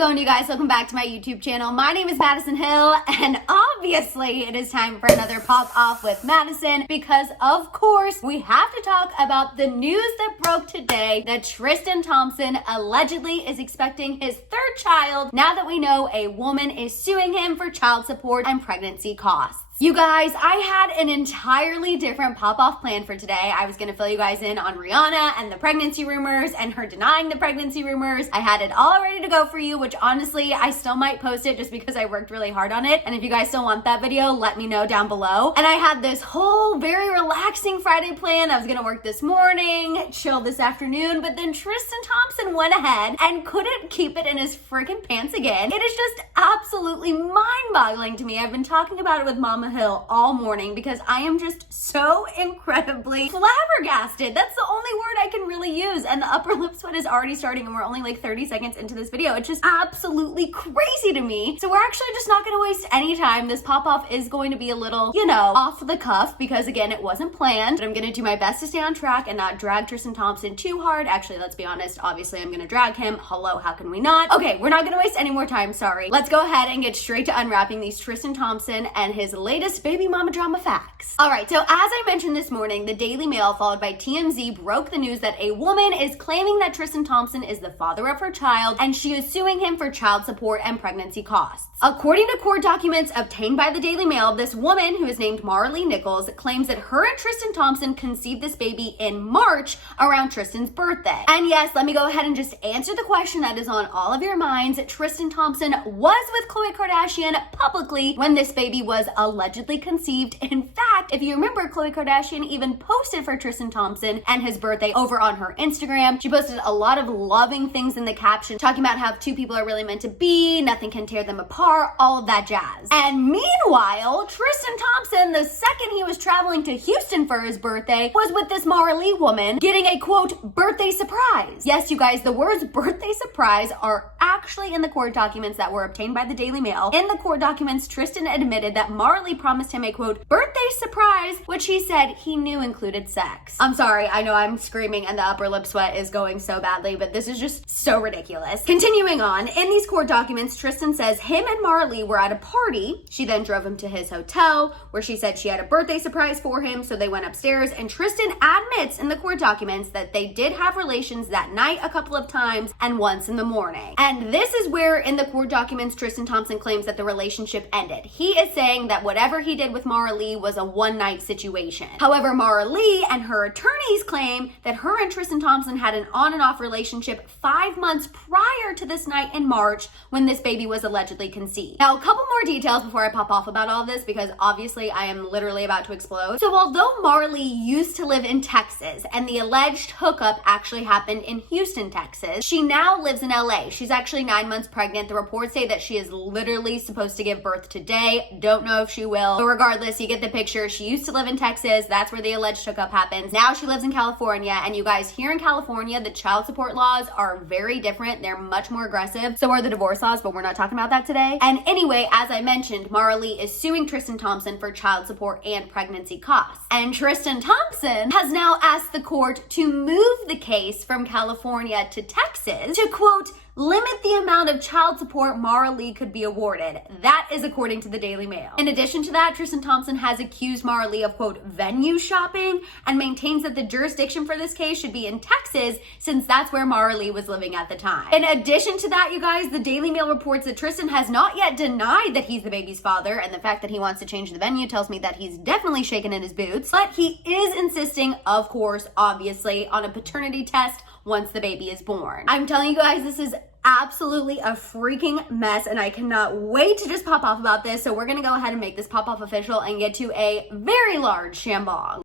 going, you guys? Welcome back to my YouTube channel. My name is Maddison Hill, and obviously it is time for another pop off with Maddison because, of course, we have to talk about the news that broke today that Tristan Thompson allegedly is expecting his third child now that we know a woman is suing him for child support and pregnancy costs. You guys, I had an entirely different pop-off plan for today. I was gonna fill you guys in on Rihanna and the pregnancy rumors and her denying the pregnancy rumors. I had it all ready to go for you, which honestly, I still might post it just because I worked really hard on it. And if you guys still want that video, let me know down below. And I had this whole very relaxing Friday plan. I was gonna work this morning, chill this afternoon, but then Tristan Thompson went ahead and couldn't keep it in his freaking pants again. It is just absolutely mind-boggling to me. I've been talking about it with Mama Hill all morning because I am just so incredibly flabbergasted. That's the only word I can really use. And the upper lip sweat is already starting and we're only like 30 seconds into this video. It's just absolutely crazy to me. So we're actually just not gonna waste any time. This pop-off is going to be a little, you know, off the cuff because again, it wasn't planned. But I'm gonna do my best to stay on track and not drag Tristan Thompson too hard. Actually, let's be honest. Obviously, I'm gonna drag him. Hello, how can we not? Okay, we're not gonna waste any more time, sorry. Let's go ahead and get straight to unwrapping these Tristan Thompson and his latest baby mama drama facts. All right, so as I mentioned this morning, the Daily Mail followed by TMZ broke the news that a woman is claiming that Tristan Thompson is the father of her child and she is suing him for child support and pregnancy costs. According to court documents obtained by the Daily Mail, this woman, who is named Marley Nichols, claims that her and Tristan Thompson conceived this baby in March around Tristan's birthday. And yes, let me go ahead and just answer the question that is on all of your minds. Tristan Thompson was with Khloe Kardashian publicly when this baby was allegedly conceived. In fact, if you remember, Khloe Kardashian even posted for Tristan Thompson and his birthday over on her Instagram. She posted a lot of loving things in the caption, talking about how two people are really meant to be, nothing can tear them apart, all of that jazz. And meanwhile, Tristan Thompson, the second he was traveling to Houston for his birthday, was with this Marley woman getting a quote, birthday surprise. Yes, you guys, the words birthday surprise are actually in the court documents that were obtained by the Daily Mail. In the court documents, Tristan admitted that Marley promised him a quote, birthday surprise, which he said he knew included sex. I'm sorry, I know I'm screaming and the upper lip sweat is going so badly, but this is just so ridiculous. Continuing on, in these court documents, Tristan says him and Marley were at a party. She then drove him to his hotel where she said she had a birthday surprise for him, so they went upstairs, and Tristan admits in the court documents that they did have relations that night a couple of times and once in the morning. And this is where in the court documents Tristan Thompson claims that the relationship ended. He is saying that whatever he did with Marley was a one-night situation. However, Marley and her attorneys claim that her and Tristan Thompson had an on and off relationship 5 months prior to this night in March when this baby was allegedly conceived. Now, a couple more details before I pop off about all of this because obviously I am literally about to explode. So although Marley used to live in Texas and the alleged hookup actually happened in Houston, Texas, she now lives in LA. She's actually 9 months pregnant. The reports say that she is literally supposed to give birth today. Don't know if she will. But regardless, you get the picture. She used to live in Texas. That's where the alleged hookup happens. Now she lives in California. And you guys, here in California, the child support laws are very different. They're much more aggressive. So are the divorce laws, but we're not talking about that today. And anyway, as I mentioned, Marley is suing Tristan Thompson for child support and pregnancy costs. And Tristan Thompson has now asked the court to move the case from California to Texas to, quote, limit the amount of child support Marley could be awarded. That is according to the Daily Mail. In addition to that, Tristan Thompson has accused Marley of, quote, venue shopping and maintains that the jurisdiction for this case should be in Texas since that's where Marley was living at the time. In addition to that, you guys, the Daily Mail reports that Tristan has not yet denied that he's the baby's father, and the fact that he wants to change the venue tells me that he's definitely shaken in his boots, but he is insisting, of course, obviously, on a paternity test once the baby is born. I'm telling you guys, this is absolutely a freaking mess and I cannot wait to just pop off about this. So we're gonna go ahead and make this pop off official and get to a very large shambong.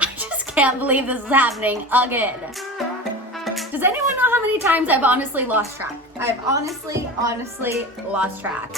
I just can't believe this is happening again. Does anyone know how many times I've honestly lost track? I've honestly lost track.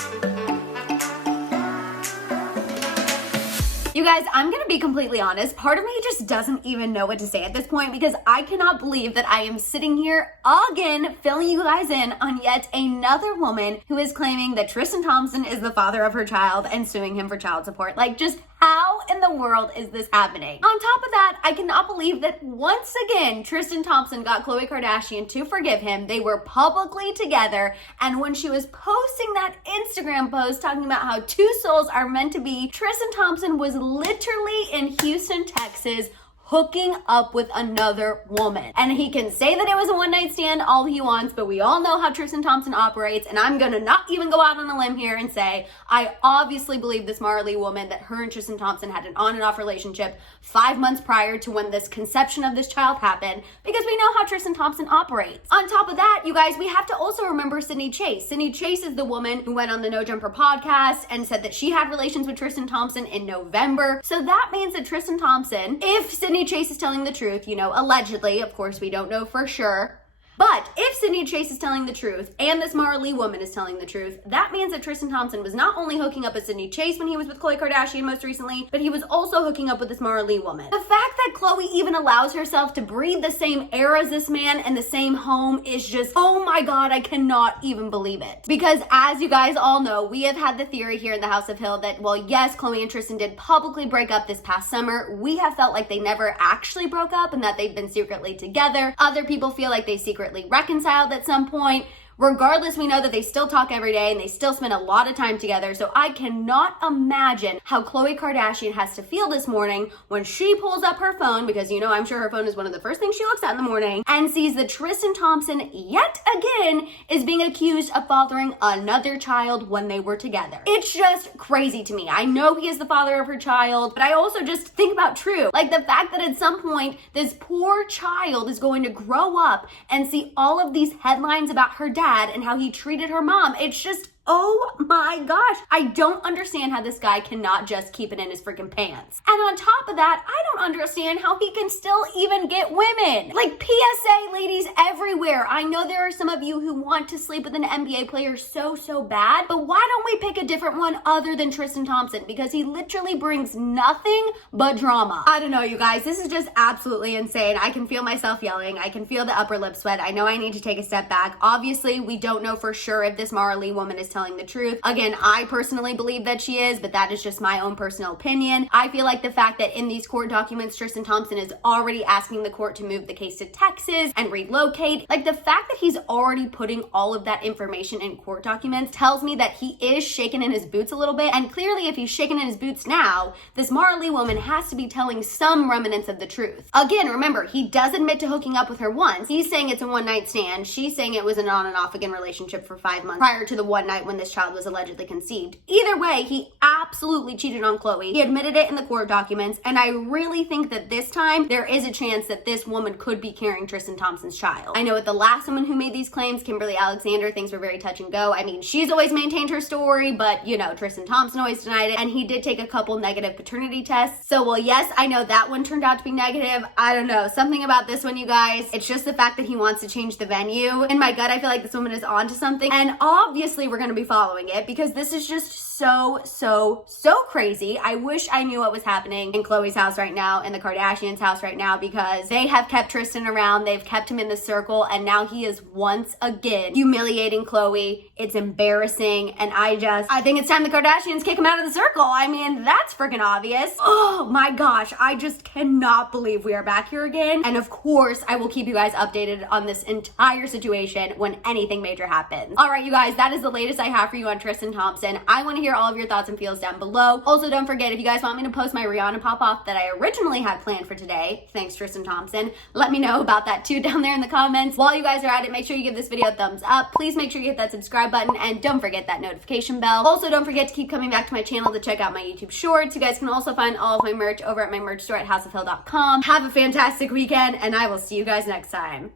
You guys, I'm gonna be completely honest. Part of me just doesn't even know what to say at this point because I cannot believe that I am sitting here again filling you guys in on yet another woman who is claiming that Tristan Thompson is the father of her child and suing him for child support. Like, just How in the world is this happening? On top of that, I cannot believe that once again, Tristan Thompson got Khloe Kardashian to forgive him. They were publicly together, and when she was posting that Instagram post talking about how two souls are meant to be, Tristan Thompson was literally in Houston, Texas, hooking up with another woman. And he can say that it was a one-night stand all he wants, but we all know how Tristan Thompson operates, and I'm gonna not even go out on a limb here and say I obviously believe this Marley woman that her and Tristan Thompson had an on and off relationship 5 months prior to when this conception of this child happened, because we know how Tristan Thompson operates. On top of that, you guys, we have to also remember Sydney Chase. Sydney Chase is the woman who went on the No Jumper podcast and said that she had relations with Tristan Thompson in November. So that means that Tristan Thompson, if Sydney Chase is telling the truth, you know, allegedly, of course we don't know for sure, but if Sydney Chase is telling the truth and this Marley woman is telling the truth, that means that Tristan Thompson was not only hooking up with Sydney Chase when he was with Khloe Kardashian most recently, but he was also hooking up with this Marley woman. The fact that Khloe even allows herself to breathe the same air as this man in the same home is just, oh my God, I cannot even believe it. Because as you guys all know, we have had the theory here in the House of Hill that, well, yes, Khloe and Tristan did publicly break up this past summer. We have felt like they never actually broke up and that they've been secretly together. Other people feel like they secretly reconciled at some point. Regardless, we know that they still talk every day and they still spend a lot of time together. So I cannot imagine how Khloe Kardashian has to feel this morning when she pulls up her phone, because you know, I'm sure her phone is one of the first things she looks at in the morning, and sees that Tristan Thompson yet again is being accused of fathering another child when they were together. It's just crazy to me. I know he is the father of her child, but I also just think about True. Like the fact that at some point this poor child is going to grow up and see all of these headlines about her dad and how he treated her mom. It's just, oh my gosh. I don't understand how this guy cannot just keep it in his freaking pants. And on top of that, I don't understand how he can still even get women. Like PSA ladies everywhere. I know there are some of you who want to sleep with an NBA player so bad, but why don't we pick a different one other than Tristan Thompson? Because he literally brings nothing but drama. I don't know, you guys. This is just absolutely insane. I can feel myself yelling. I can feel the upper lip sweat. I know I need to take a step back. Obviously, we don't know for sure if this Marley woman is telling the truth. Again, I personally believe that she is, but that is just my own personal opinion. I feel like the fact that in these court documents, Tristan Thompson is already asking the court to move the case to Texas and relocate. Like the fact that he's already putting all of that information in court documents tells me that he is shaking in his boots a little bit. And clearly, if he's shaking in his boots now, this Marley woman has to be telling some remnants of the truth. Again, remember, he does admit to hooking up with her once. He's saying it's a one-night stand. She's saying it was an on and off again relationship for 5 months prior to the one night when this child was allegedly conceived. Either way, he absolutely cheated on Khloe. He admitted it in the court documents, and I really think that this time there is a chance that this woman could be carrying Tristan Thompson's child. I know with the last woman who made these claims, Kimberly Alexander, things were very touch and go. I mean, she's always maintained her story, but you know, Tristan Thompson always denied it, and he did take a couple negative paternity tests. So, well, yes, I know that one turned out to be negative. I don't know, something about this one, you guys. It's just the fact that he wants to change the venue. In my gut, I feel like this woman is onto something, and obviously we're gonna be following it because this is just so crazy. I wish I knew what was happening in Khloe's house right now, in the Kardashians' house right now, because they have kept Tristan around, they've kept him in the circle, and now he is once again humiliating Khloe. It's embarrassing, and I think it's time the Kardashians kick him out of the circle. I mean, that's freaking obvious. Oh my gosh, I just cannot believe we are back here again. And of course, I will keep you guys updated on this entire situation when anything major happens. All right, you guys, that is the latest I have for you on Tristan Thompson. I want to hear all of your thoughts and feels down below. Also, don't forget, if you guys want me to post my Rihanna pop-off that I originally had planned for today, thanks Tristan Thompson, let me know about that too down there in the comments. While you guys are at it, make sure you give this video a thumbs up. Please make sure you hit that subscribe button and don't forget that notification bell. Also, don't forget to keep coming back to my channel to check out my YouTube shorts. You guys can also find all of my merch over at my merch store at houseofhill.com. Have a fantastic weekend, and I will see you guys next time.